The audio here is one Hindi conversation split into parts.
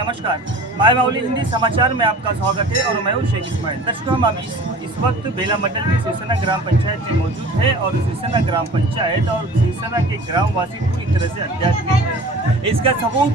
नमस्कार, माय माउली हिंदी समाचार में आपका स्वागत है और मैं हूं शेख इस्माइल। दर्शकों, हम अभी इस वक्त बेला मंडल की सिरसना ग्राम पंचायत में मौजूद है और सिरसना ग्राम पंचायत और सिरसना के ग्रामवासी पूरी तरह से आध्यात्मिक है। इसका सबूत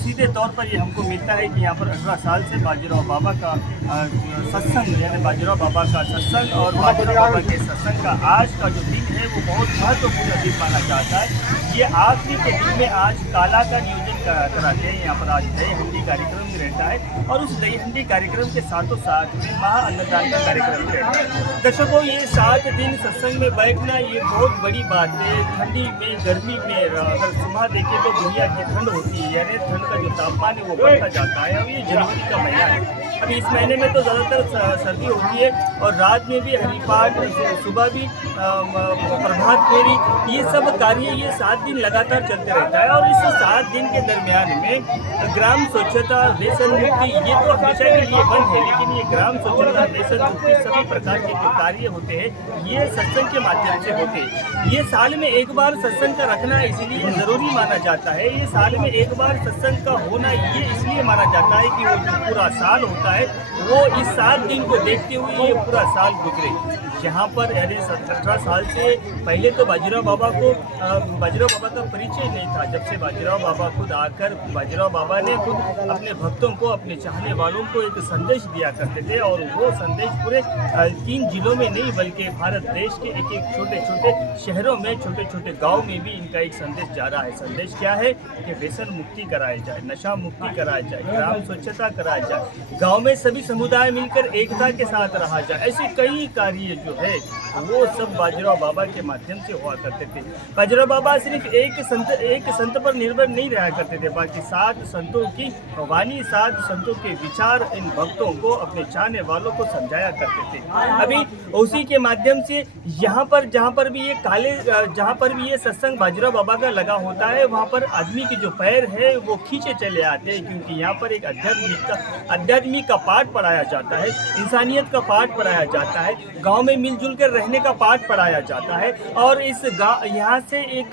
सीधे तौर पर ये हमको मिलता है कि यहाँ पर 18 साल से बाजीराव बाबा का सत्संग यानी बाजीराव बाबा का सत्संग और बाजीराव बाबा के सत्संग का आज का जो दिन है वो बहुत महत्वपूर्ण दिन माना जाता है। ये आखिरी के दिन में आज काला का नियोजन कराते हैं। यहाँ पर आज दही हंडी कार्यक्रम भी रहता है और उस दही हंडी कार्यक्रम के साथों साथ में महा अन्नदान का कार्यक्रम भी रहता है। दर्शकों, ये 7 दिन सत्संग में बैठना ये बहुत बड़ी बात है। ठंडी में, गर्मी में अगर सुबह देखें तो दुनिया की ठंड होती है, यानी ठंड का जो तापमान है वो बढ़ता जाता है। अब ये जनवरी का महीना है, अभी इस महीने में तो ज़्यादातर सर्दी होती है और रात में भी हरिपाठ, सुबह भी प्रभात फेरी, ये सब कार्य ये 7 दिन लगातार चलते रहता है। और इस 7 दिन के दरमियान में ग्राम स्वच्छता, व्यसन मुक्ति ये तो हमेशा के लिए बंद है, लेकिन ये ग्राम स्वच्छता, व्यसन मुक्ति सभी प्रकार के जो कार्य होते हैं ये सत्संग के माध्यम से होते हैं। ये साल में एक बार सत्संग का रखना इसीलिए ज़रूरी माना जाता है। ये साल में एक बार सत्संग का होना ये इसलिए माना जाता है कि वो जो पूरा साल होता है वो इस 7 दिन को देखते हुए ये पूरा साल गुजरे। यहाँ पर यानी 18 साल से पहले तो बाजीराव बाबा का परिचय नहीं था। जब से बाजीराव बाबा खुद आकर बाजीराव बाबा ने खुद अपने भक्तों को, अपने चाहने वालों को एक संदेश दिया करते थे और वो संदेश पूरे 3 जिलों में नहीं बल्कि भारत देश के एक छोटे छोटे शहरों में, छोटे छोटे गाँव में भी इनका एक संदेश जा रहा है। संदेश क्या है कि व्यसन मुक्ति कराई जाए, नशा मुक्ति कराई जाए, ग्राम स्वच्छता कराई जाए, गाँव में सभी समुदाय मिलकर एकता के साथ रहा जाए। ऐसे कई कार्य जो है वो सब बाजीराव बाबा के माध्यम से हुआ करते थे। बाजीराव बाबा सिर्फ एक संत पर निर्भर नहीं रहा करते थे, बाकी 7 संतों की वाणी, 7 संतों के विचार इन भक्तों को, अपने चाहने वालों को समझाया करते थे। अभी उसी के माध्यम से यहाँ पर जहाँ पर भी ये सत्संग बाजीराव बाबा का लगा होता है वहाँ पर आदमी के जो पैर है वो खींचे चले आते हैं, क्योंकि यहाँ पर एक आध्यात्मिक का पाठ पढ़ाया जाता है, इंसानियत का पाठ पढ़ाया जाता है, गांव में मिलजुल कर रहने का पाठ पढ़ाया जाता है। और इस यहाँ से एक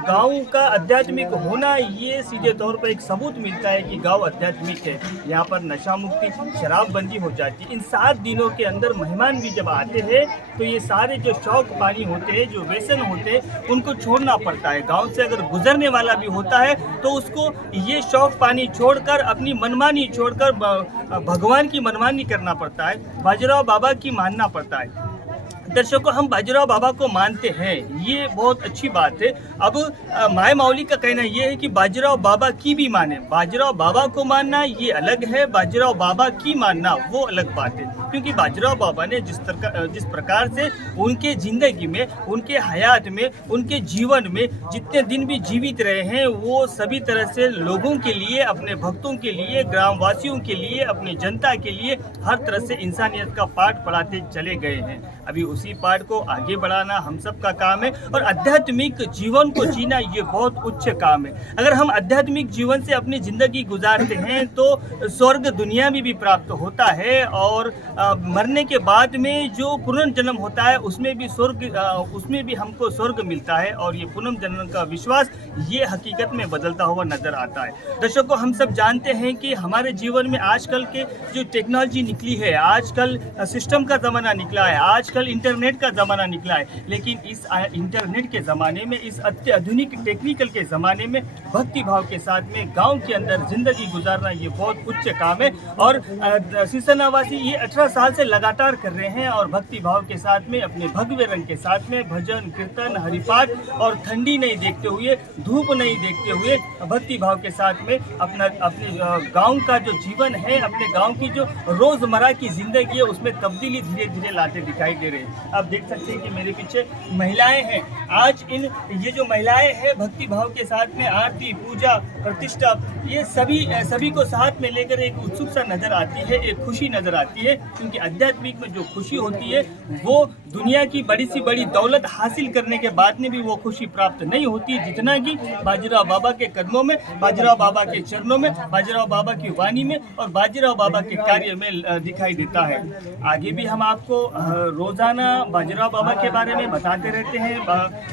गांव का आध्यात्मिक होना ये सीधे तौर पर एक सबूत मिलता है कि गांव आध्यात्मिक है। यहाँ पर नशा मुक्ति, शराबबंदी हो जाती है। इन 7 दिनों के अंदर मेहमान भी जब आते हैं तो ये सारे जो शौक पानी होते हैं, जो व्यसन होते हैं, उनको छोड़ना पड़ता है। गाँव से अगर गुजरने वाला भी होता है तो उसको ये शौक पानी छोड़कर, अपनी मनमानी छोड़कर भगवान की मनमानी करना पड़ता है, बाजीराव बाबा की मानना पड़ता है। दर्शकों, हम बाजीराव बाबा को मानते हैं, ये बहुत अच्छी बात है। अब माय माउली का कहना ये है कि बाजीराव बाबा की भी माने। बाजीराव बाबा को मानना ये अलग है, बाजीराव बाबा की मानना वो अलग बात है। क्योंकि बाजीराव बाबा ने जिस प्रकार से उनके ज़िंदगी में, उनके हयात में, उनके जीवन में जितने दिन भी जीवित रहे हैं वो सभी तरह से लोगों के लिए, अपने भक्तों के लिए, ग्रामवासियों के लिए, अपनी जनता के लिए हर तरह से इंसानियत का पाठ पढ़ाते चले गए हैं। अभी उसी पाठ को आगे बढ़ाना हम सब का काम है और आध्यात्मिक जीवन को जीना ये बहुत उच्च काम है। अगर हम आध्यात्मिक जीवन से अपनी ज़िंदगी गुजारते हैं तो स्वर्ग दुनिया में भी प्राप्त होता है और मरने के बाद में जो पुनर्जन्म होता है उसमें भी हमको स्वर्ग मिलता है। और ये पुनर्जन्म का विश्वास ये हकीकत में बदलता हुआ नजर आता है। दर्शकों, हम सब जानते हैं कि हमारे जीवन में आजकल के जो टेक्नोलॉजी निकली है, आजकल सिस्टम का ज़माना निकला है, आजकल इंटरनेट का ज़माना निकला है, लेकिन इस इंटरनेट के ज़माने में, इस अत्याधुनिक टेक्निकल के ज़माने में भक्ति भाव के साथ में गांव के अंदर ज़िंदगी गुजारना ये बहुत उच्च काम है। और सिरसनावासी ये 18 साल से लगातार कर रहे हैं और भक्ति भाव के साथ में, अपने भगवे रंग के साथ में भजन, कीर्तन, हरिपाठ और ठंडी नहीं देखते हुए, धूप नहीं देखते हुए, भक्ति भाव के साथ में अपने गाँव का जो जीवन है, अपने गाँव की जो रोज़मर्रा की ज़िंदगी है उसमें तब्दीली धीरे धीरे लाते दिखाई दे रहे हैं। आप देख सकते हैं कि मेरे पीछे महिलाएं हैं। आज ये जो महिलाएं हैं भक्ति भाव के साथ में आरती, पूजा, प्रतिष्ठा ये सभी को साथ में लेकर एक उत्सुकता नजर आती है, एक खुशी नजर आती है। क्योंकि आध्यात्मिक में जो खुशी होती है वो दुनिया की बड़ी सी बड़ी दौलत हासिल करने के बाद में भी वो खुशी प्राप्त नहीं होती जितना कि बाजीराव बाबा के कदमों में, बाजीराव बाबा के चरणों में, बाजीराव बाबा की वाणी में और बाजीराव बाबा के कार्य में दिखाई देता है। आगे भी हम आपको रोजाना बाजीराव बाबा के बारे में बताते रहते हैं।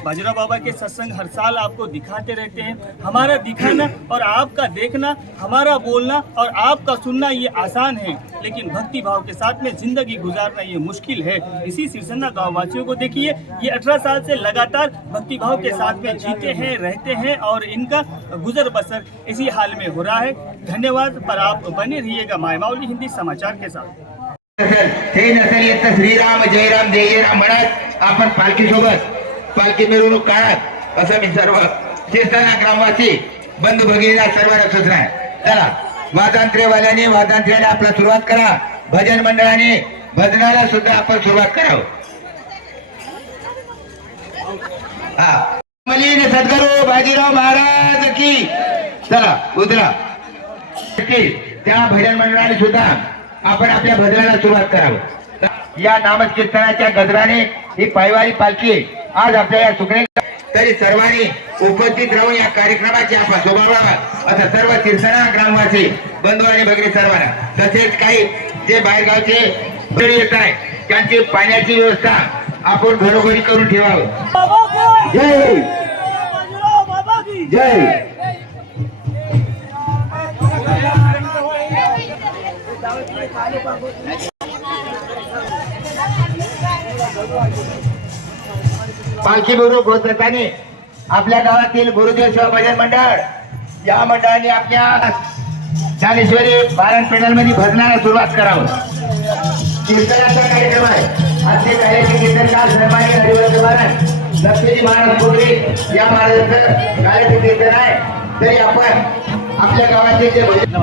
बाजीराव बाबा के सत्संग हर साल आपको दिखाते रहते हैं। हमारा दिखाना और आपका देखना, हमारा बोलना और आपका सुनना ये आसान है, लेकिन भक्ति भाव के साथ में जिंदगी गुजारना ये मुश्किल है। इसी सिरसन्ना गाँव वासियों को देखिए, ये 18 साल से लगातार भक्ति भाव के साथ में जीते हैं, रहते हैं और इनका गुजर बसर इसी हाल में हो रहा है। धन्यवाद। पर आप बने रहिएगा माय माऊली हिंदी समाचार के साथ। हे नसेल येत श्रीराम जयराम जय जयराम म्हणत आपण पालखी सोबत पालखी मिरवणूक काढत असं मी सर्व सिरसन्ना ग्रामवासी बंधू भगिनीला सर्वांना सूचना आहे। चला वादांत्र्यवाल्याने वादांत्र्याने आपला सुरुवात करा, भजन मंडळाने भजनाला सुद्धा आपण सुरुवात करावं। हा मलिन सद्गुरू बाजीराव महाराज की। चला उतरा। त्या भजन मंडळाने सुद्धा आपण आपल्या भजनाला सुरुवात करावं। या नामकीर्तनाच्या गजराने ही पायवारी पालखी आज आपल्या या सुखणे तरी सर्वांनी उपस्थित राहून या कार्यक्रमाची आपण शोभावावा असं सर्व सिरसन्ना ग्रामवासी बंधू आणि भगिनी सर्वांना, तसेच काही जे बाहेरगावचे येत आहे त्यांची पाण्याची व्यवस्था आपण घरोघरी करून ठेवावं। जय जय पालखी मिरवणूक होत असताना आपल्या गावातील गुरुदेव सेवा भजन मंडळ या मंडळाने आपल्या ज्ञानेश्वरी बारण पेंडल मध्ये भजनाला सुरुवात करावं। कीर्तनाचा कार्यक्रम आहे। आजचे कार्यक्रम कीर्तनकार सन्माननीय हरिवंश महाराज लक्ष्मीजी महाराज बोगरे या महाराजांचं कार्यक्रम कीर्तन आहे। तरी आपण आपल्या गावाचे जे भजन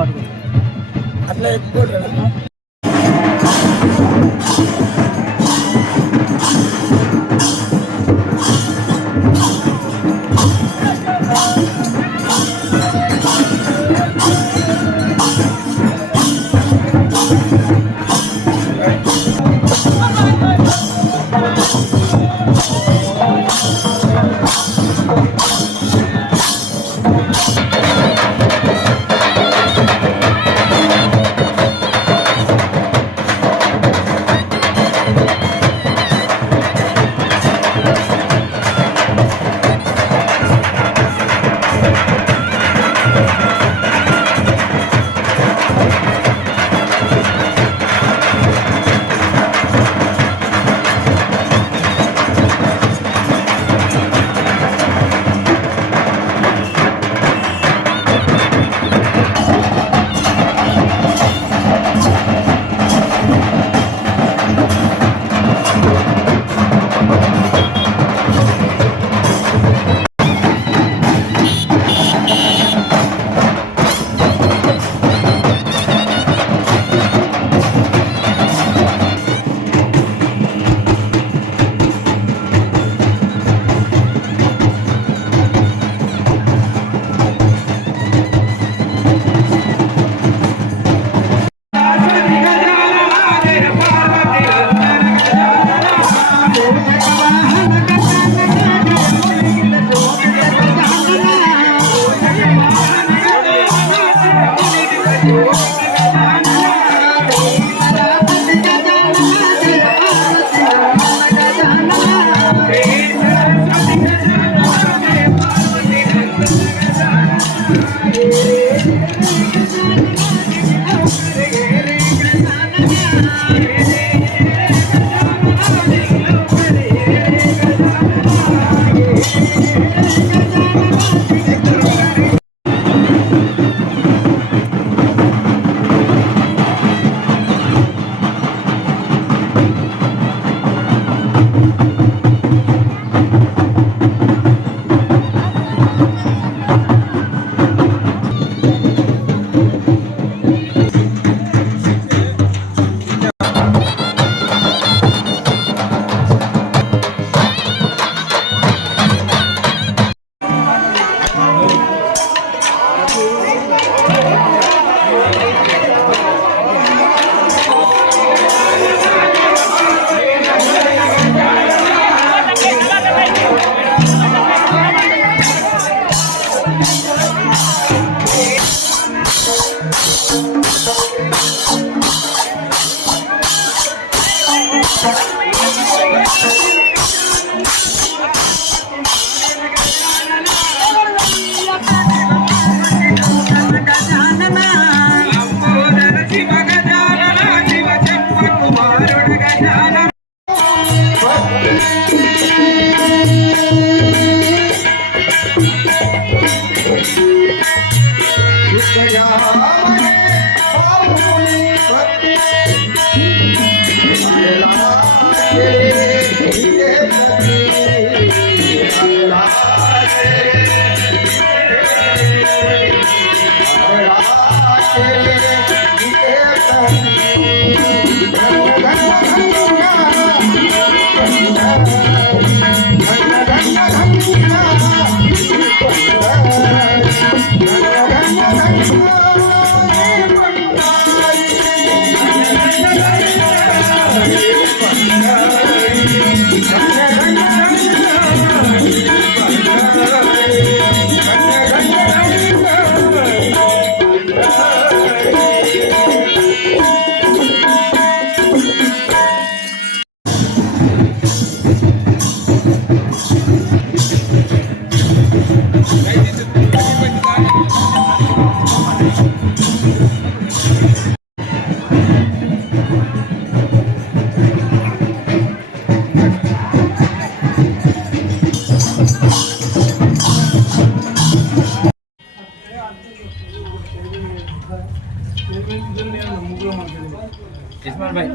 इस्माइल भाई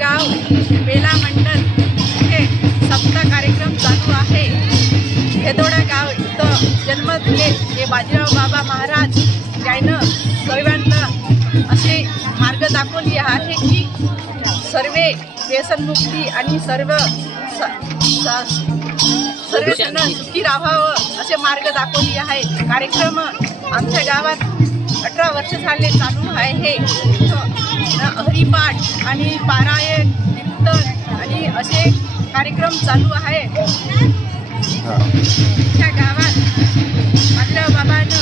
गाव बेला मंडल हे सप्ताह कार्यक्रम चालू आहे. हेदोडा गाव इथं जन्म दिले हे बाजीराव बाबा महाराज यानं सर्वांना असे मार्ग दाखवले आहे की सर्वे व्यसनमुक्ती आणि सर्वजण सुखी राहावं असे मार्ग दाखवले आहे. कार्यक्रम आमच्या गावात 18 वर्ष झाले चालू आहे. हे हरिपाठ आणि पारायण कीर्तन आणि असे कार्यक्रम चालू आहे. त्या गावात बाजीराव बाबांना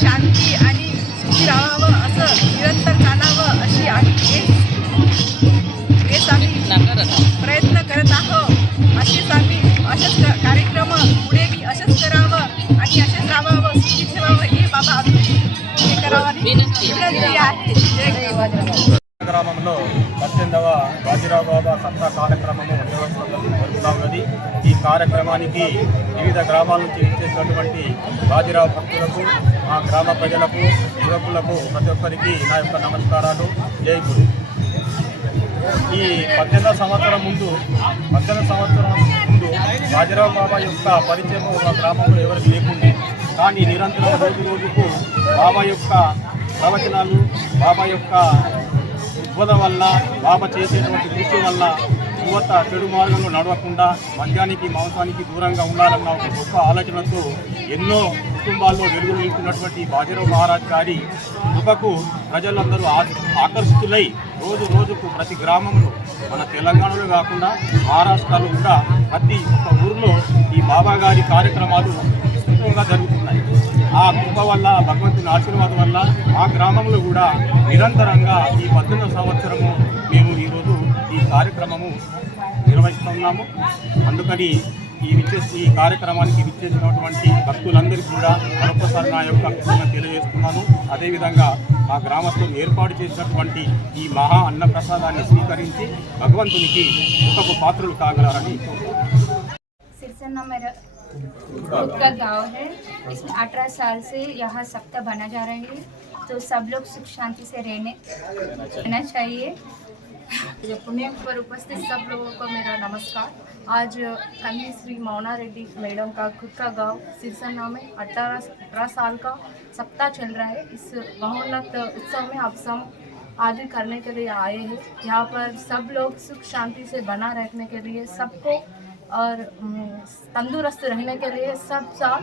शांती आणि सुखी राहावं असं निरंतर चालावं अशी आम्ही प्रयत्न करत आहोत. असेच आम्ही असेच कार्यक्रम पुढे बी असेच करावं आणि असेच राहावं सुखी ठेवावं हे बाबा हे करावं विनंती आहे. जय बाजीराव. గ్రామంలో 18వ బాజీరావు బాబా సప్తా కార్యక్రమము జరుగుతున్నది. ఈ కార్యక్రమానికి వివిధ గ్రామాల నుంచి ఇచ్చేటటువంటి బాజీరావు భక్తులకు మా గ్రామ ప్రజలకు యువకులకు ప్రతి ఒక్కరికి నా యొక్క నమస్కారాలు. జై గురు. ఈ 18 సంవత్సరం ముందు బాజీరావు బాబా యొక్క పరిచయం ఒక గ్రామంలో ఎవరికి లేకుండే. కానీ నిరంతరం రోజు రోజుకు బాబా యొక్క ప్రవచనాలు, బాబా యొక్క ఉద్బోధన వల్ల, బాబా చేసేటువంటి కృషి వల్ల యువత చెడు మార్గంలో నడవకుండా మద్యానికి మాంసానికి దూరంగా ఉండాలన్న ఒక గొప్ప ఆలోచనతో ఎన్నో కుటుంబాల్లో వెలుగులు నింపుతున్నటువంటి బాజీరావు మహారాజ్ గారి కృపకు ప్రజలందరూ ఆకర్షితులై రోజు రోజుకు ప్రతి గ్రామంలో మన తెలంగాణలో కాకుండా మహారాష్ట్రలో కూడా ప్రతి ఒక్క ఊరిలో ఈ బాబా గారి కార్యక్రమాలు విస్తృతంగా జరుగుతున్నాయి. ఆ కృప వల్ల, భగవంతుని ఆశీర్వాదం వల్ల ఆ గ్రామంలో కూడా నిరంతరంగా ఈ 18వ సంవత్సరము మేము ఈరోజు ఈ కార్యక్రమము నిర్వహిస్తున్నాము. అందుకని ఈ కార్యక్రమానికి విచ్చేసినటువంటి భక్తులందరికీ కూడా మరొకసారి నా యొక్క కృతజ్ఞత తెలియజేస్తున్నాను. అదేవిధంగా మా గ్రామస్తులు ఏర్పాటు చేసినటువంటి ఈ మహా అన్నప్రసాదాన్ని స్వీకరించి భగవంతునికి ఒక పాత్రలు కాగలరని सिरसन्ना मेरा खुद का गांव है. इसमें 18 साल से यहाँ सप्ताह बना जा रहे हैं. तो सब लोग सुख शांति से रहना चाहिए. पुण्य पर उपस्थित सब लोगों को मेरा नमस्कार. आज कन्या श्री मौना रेड्डी मैडम का खुद का गांव सिरसन्ना में 18 साल का सप्ताह चल रहा है. इस महोन्नत उत्सव में आप सब आदि करने के लिए आए हैं. यहाँ पर सब लोग सुख शांति से बना रहने के लिए सबको और तंदुरुस्त रहने के लिए सब साल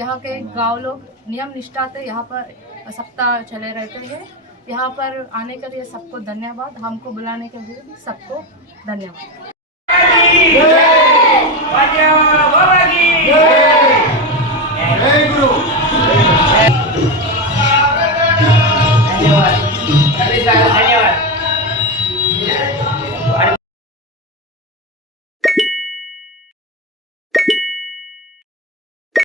यहाँ के गाँव लोग नियम निष्ठा से यहाँ पर सप्ताह चले रहते हैं. यहाँ पर आने के लिए सबको धन्यवाद. हमको बुलाने के लिए सबको धन्यवाद.